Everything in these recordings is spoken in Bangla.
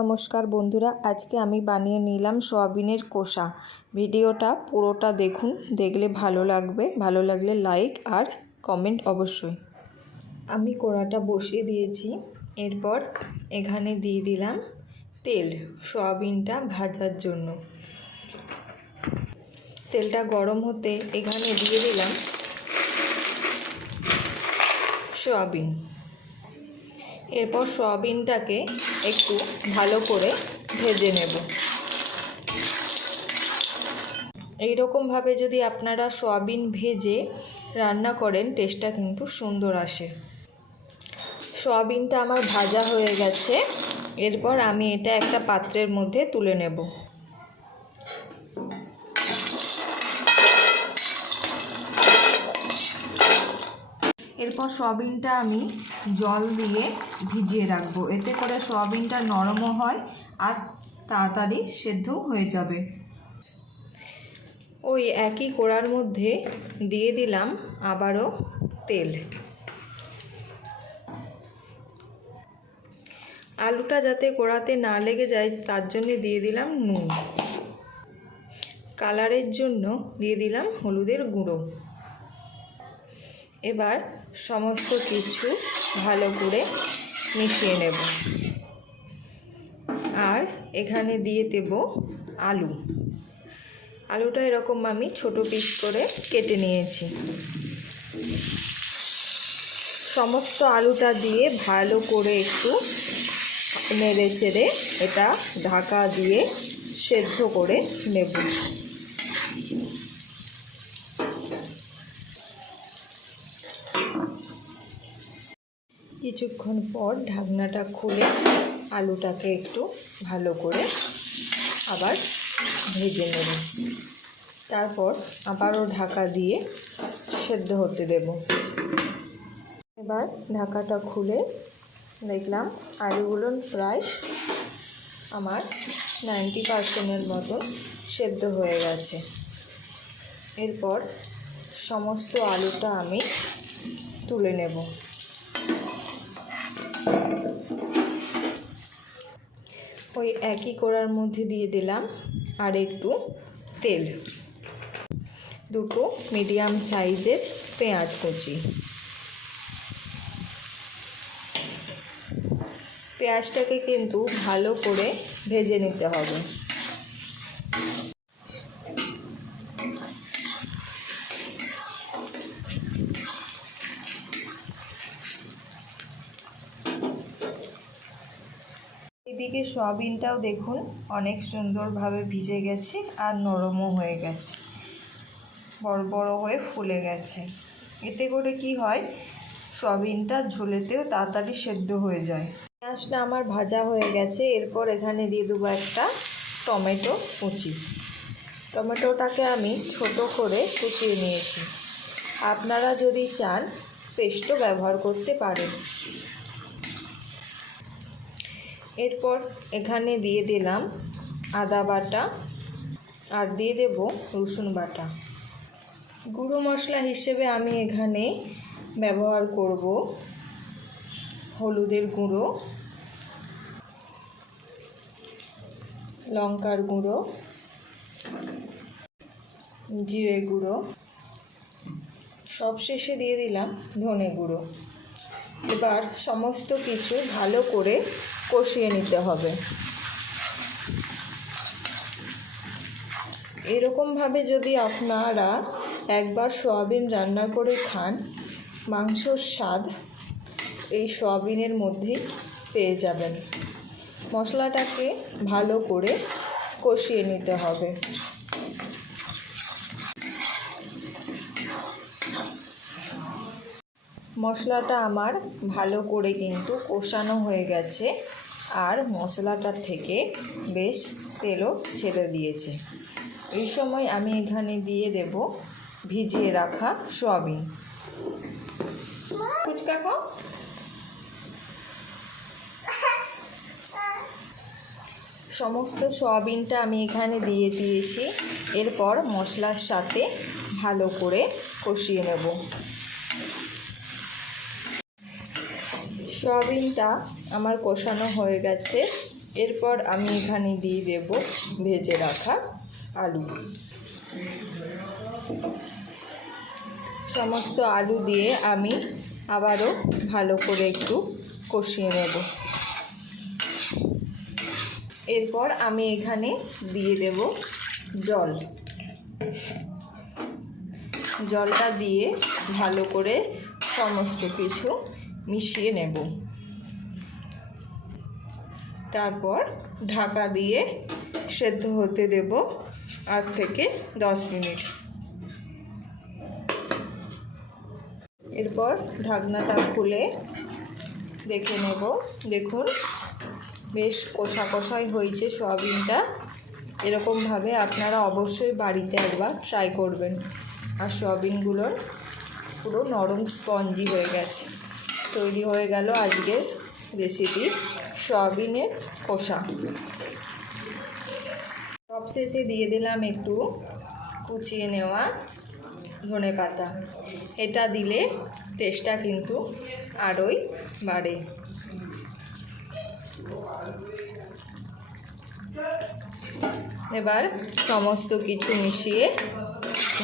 নমস্কার বন্ধুরা, আজকে আমি বানিয়ে নিলাম সয়াবিনের কষা। ভিডিওটা পুরোটা দেখুন, দেখলে ভালো লাগবে। ভালো লাগলে লাইক আর কমেন্ট অবশ্যই। আমি কড়াটা বসিয়ে দিয়েছি। এরপর এখানে দিয়ে দিলাম তেল সয়াবিনটা ভাজার জন্য। তেলটা গরম হতে এখানে দিয়ে দিলাম সয়াবিন। এরপর সয়াবিনটাকে একটু ভালো করে ভেজে নেব। এই রকমভাবে যদি আপনারা সয়াবিন ভেজে রান্না করেন, টেস্টটা কিন্তু সুন্দর আসে। সয়াবিনটা আমার ভাজা হয়ে গেছে। এরপর আমি এটা একটা পাত্রের মধ্যে তুলে নেব। এরপর সয়াবিনটা আমি জল দিয়ে ভিজিয়ে রাখবো। এতে করে সয়াবিনটা নরমও হয় আর তাড়াতাড়ি সেদ্ধও হয়ে যাবে। ওই একই কড়ার মধ্যে দিয়ে দিলাম আবারও তেল। আলুটা যাতে কড়াতে না লেগে যায় তার জন্য দিয়ে দিলাম নুন। কালারের জন্য দিয়ে দিলাম হলুদের গুঁড়ো। এবার সমস্ত কিছু ভালো করে মিশিয়ে নেব। আর এখানে দিয়ে দেব আলু। আলুটা এরকম আমি ছোট পিস করে কেটে নিয়েছি। সমস্ত আলুটা দিয়ে ভালো করে একটু নেড়ে চেড়ে এটা ঢাকা দিয়ে সেদ্ধ করে নেব। কিছুক্ষণ পর ঢাকনাটা খুলে আলুটাকে একটু ভালো করে আবার ভেজে নেব। তারপর আবারও ঢাকা দিয়ে সেদ্ধ হতে দেব। এবার ঢাকাটা খুলে দেখলাম আলুগুলো প্রায় আমার 90% মতো সেদ্ধ হয়ে গেছে। এরপর সমস্ত আলুটা আমি তুলে নেব। ওই একই কড়ার মধ্যে দিয়ে দিলাম আর একটু তেল, দুটো মিডিয়াম সাইজের পেঁয়াজ কুচি। পেঁয়াজটাকে কিন্তু ভালো করে ভেজে নিতে হবে। এদিকে সয়াবিনটাও দেখুন অনেক সুন্দরভাবে ভিজে গেছে আর নরমও হয়ে গেছে, বড় বড় হয়ে ফুলে গেছে। এতে করে কি হয়, সয়াবিনটা ঝোলেতেও তাড়াতাড়ি সেদ্ধ হয়ে যায়। পেঁয়াজটা আমার ভাজা হয়ে গেছে। এরপর এখানে দিয়ে দেবো একটা টমেটো কুচি। টমেটোটাকে আমি ছোট করে কুচিয়ে নিয়েছি। আপনারা যদি চান পেস্টও ব্যবহার করতে পারেন। এরপর এখানে দিয়ে দিলাম আদা বাটা আর দিয়ে দেব রসুন বাটা। গুঁড়ো মশলা হিসেবে আমি এখানে ব্যবহার করব হলুদের গুঁড়ো, লঙ্কার গুঁড়ো, জিরে গুঁড়ো, সবশেষে দিয়ে দিলাম ধনে গুঁড়ো। এবার সমস্ত কিছু ভালো করে কষিয়ে নিতে হবে। এরকমভাবে যদি আপনারা একবার সয়াবিন রান্না করে খান, মাংসর স্বাদ এই সয়াবিনের মধ্যেই পেয়ে যাবেন। মশলাটাকে ভালো করে কষিয়ে নিতে হবে। মশলাটা আমার ভালো করে কিন্তু কষানো হয়ে গেছে আর মশলাটার থেকে বেশ তেলও ছেড়ে দিয়েছে। এই সময় আমি এখানে দিয়ে দেব ভিজিয়ে রাখা সয়াবিন। ফুচকা খাও। সমস্ত সয়াবিনটা আমি এখানে দিয়ে দিয়েছি। এরপর মশলার সাথে ভালো করে কষিয়ে নেব। সয়াবিনটা আমার কষানো হয়ে গেছে। এরপর আমি এখানে দিয়ে দেব ভেজে রাখা আলু। সমস্ত আলু দিয়ে আমি আবারও ভালো করে একটু কষিয়ে নেব। এরপর আমি এখানে দিয়ে দেব জল। জলটা দিয়ে ভালো করে সমস্ত কিছু মিশিয়ে নেব। তারপর ঢাকা দিয়ে সেদ্ধ হতে দেব 8 থেকে 10 মিনিট। এরপর ঢাকনাটা খুলে দেখে নেব। দেখুন বেশ কষা কষাই হয়েছে সয়াবিনটা। এরকমভাবে আপনারা অবশ্যই বাড়িতে একবার ট্রাই করবেন। আর সয়াবিনগুলো পুরো নরম স্পঞ্জি হয়ে গেছে। তৈরি হয়ে গেল আজকের রেসিপি সয়াবিনের কষা। সবশেষে দিয়ে দিলাম একটু কুচিয়ে নেওয়া ধনেপাতা। এটা দিলে টেস্টটা কিন্তু আরোই বাড়ে। এবার সমস্ত কিছু মিশিয়ে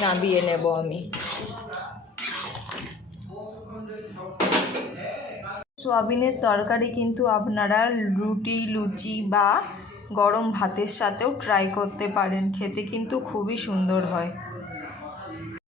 নামিয়ে নেব আমি। সয়াবিনের তরকারি কিন্তু আপনারা রুটি, লুচি বা গরম ভাতের সাথেও ট্রাই করতে পারেন। খেতে কিন্তু খুবই সুন্দর হয়।